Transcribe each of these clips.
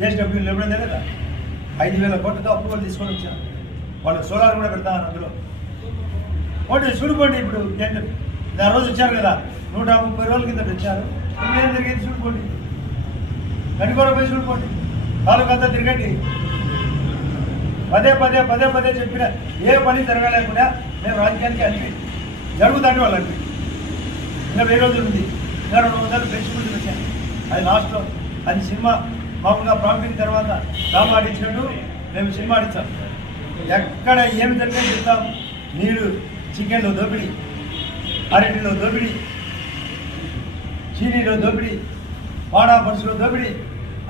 JSW లేబడిందే కదా ఐదు వేల కోట్లతో అప్రూవల్ తీసుకొని వచ్చాను వాళ్ళు సోలార్ కూడా పెడతాను అందులో. ఒకటి చూడుకోండి ఇప్పుడు నేను ఆ రోజు వచ్చారు కదా నూట ముప్పై రోజుల కింద తెచ్చారు. ఇంకేం జరిగింది చూడుకోండి. గడికోడ పోయి చూడుకోండి. తాలూకంతా తిరగండి. పదే పదే పదే పదే చెప్పిన ఏ పని జరగలేకుండా నేను రాజకీయానికి అనిపి జరుగుతాండి వాళ్ళు అనిపి ఇంకా వెయ్యి రోజులు ఉంది. ఇంకా రెండు వందలు పెంచుకుంటూ వచ్చాను అది లాస్ట్లో. అది సినిమా. మామూలుగా ప్రాఫిట్ తర్వాత డ్రామా ఆడించినట్టు మేము సినిమా ఆడించాం ఎక్కడ ఏమి జరిగినా చెప్తాం. నీరు చికెన్లో దోపిడి అరటిలో దోపిడి చీనీలో దోపిడి వాడా పరుసులో దోపిడీ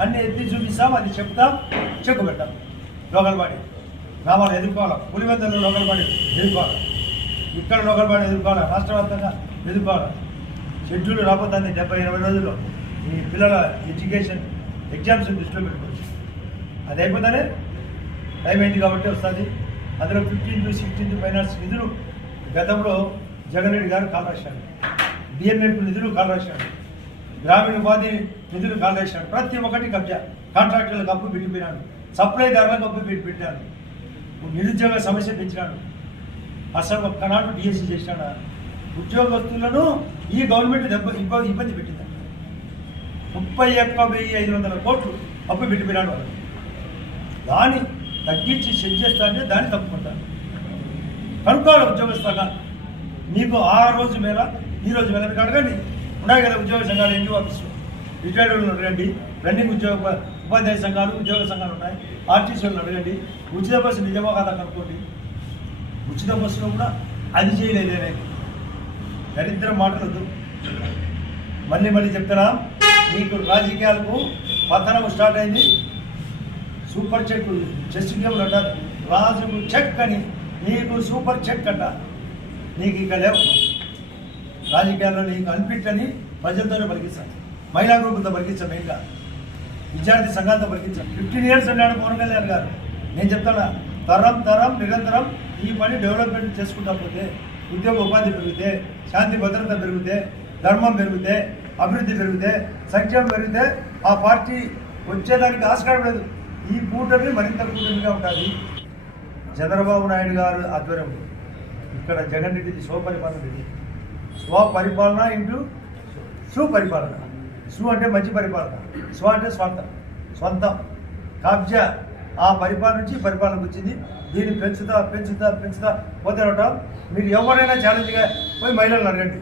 అన్ని ఎత్తి చూపిస్తాం అది చెప్తాం చెక్కు పెట్టాం లోకల్ బాడీ. గ్రామాలు ఎదుర్కోవాలి? పులివెందులు లోకల్ బాడీ ఎదుర్కోవాలి? ఇక్కడ లోకల్ బాడీ ఎదుర్కోవాలి? రాష్ట్ర వ్యాప్తంగా ఎదుర్కోవాలి? షెడ్యూల్ రాబోతుంది డెబ్బై ఇరవై రోజుల్లో. ఈ పిల్లల ఎడ్యుకేషన్ ఎగ్జామ్స్ దృష్టిలో పెట్టుకోవచ్చు అది అయిపోతేనే? టైం అయింది కాబట్టి వస్తుంది. అందులో ఫిఫ్టీన్ టు సిక్స్టీన్ ఫైనాన్స్ నిధులు గతంలో జగన్ రెడ్డి గారు కాల్ రాశాడు డిఎంఎఫ్ నిధులు కాల్ రాశాడు గ్రామీణ ఉపాధి నిధులు కాల్ రాశాడు ప్రతి ఒక్కటి కబ్జా. కాంట్రాక్టర్లకు అప్పు పెట్టిపోయినాడు సప్లైదారులకు అప్పు పెట్టి పెట్టాడు నిరుద్యోగ సమస్య పెంచినాడు. అసలు ఒక్కనాడు డిఎస్సి చేసినాడు? ఉద్యోగస్తులను ఈ గవర్నమెంట్ దెబ్బ ఇబ్బంది ఇబ్బంది పెట్టింది? ముప్పై ఒక్క వెయ్యి ఐదు వందల కోట్లు అప్పు పెట్టిపోయినాడు వాళ్ళు దాన్ని తగ్గించి సెట్ చేస్తా అంటే దాన్ని తప్పుకుంటాను కనుక్కోవాలి ఉద్యోగస్తుగా మీకు ఆ రోజు మేళ ఈ రోజు మేళ కడగండి అడగండి ఉన్నాయి కదా ఉద్యోగ సంఘాలు ఎన్ని ఆఫీసు రిటైర్డ్ అడగండి రన్నింగ్ ఉద్యోగ ఉపాధ్యాయ సంఘాలు ఉద్యోగ సంఘాలు ఉన్నాయి. ఆర్టీసీ వాళ్ళు అడగండి ఉచిత బస్సు నిజమో కదా కనుక్కోండి. ఉచిత బస్సులో కూడా అది చేయలేదే. దరిద్ర మాటలు మళ్ళీ మళ్ళీ చెప్తున్నా. మీకు రాజకీయాలకు పతనం స్టార్ట్ అయింది. సూపర్ చెక్ చెస్ గేమ్లు అంటారు. రాజుకు చెక్ అని. నీకు సూపర్ చెక్ అంట. నీకు ఇక లేవు. రాజకీయాల్లో నీకు అనిపించని ప్రజలతోనే పలికిస్తాను మహిళా గ్రూపులతో పలికించాం మెయిన్గా విద్యార్థి సంఘాలతో పలికించాం ఫిఫ్టీన్ ఇయర్స్ అన్నాడు పవన్ కళ్యాణ్ గారు. నేను చెప్తానా తరం తరం నిరంతరం ఈ పని డెవలప్మెంట్ చేసుకుంటా పోతే ఉద్యోగ ఉపాధి పెరిగితే శాంతి భద్రత పెరిగితే ధర్మం పెరిగితే అభివృద్ధి పెరిగితే సంక్షేమం పెరిగితే ఆ పార్టీ వచ్చేదానికి ఆస్కారం లేదు. ఈ కూటమి మరింత కూటమిగా ఉండాలి. చంద్రబాబు నాయుడు గారు ఆధ్వర్యంలో ఇక్కడ జగన్ రెడ్డిది స్వపరిపాలన ఇది. స్వపరిపాలన ఇంటూ సుపరిపాలన. సు అంటే మంచి పరిపాలన. స్వ అంటే స్వంతం స్వంతం. కబ్జా ఆ పరిపాలన నుంచి పరిపాలనకు వచ్చింది. దీన్ని పెంచుతా పెంచుతా పెంచుతా పోతే ఉంటాం మీరు ఎవరైనా ఛాలెంజ్గా పోయి మహిళలను అడగండి.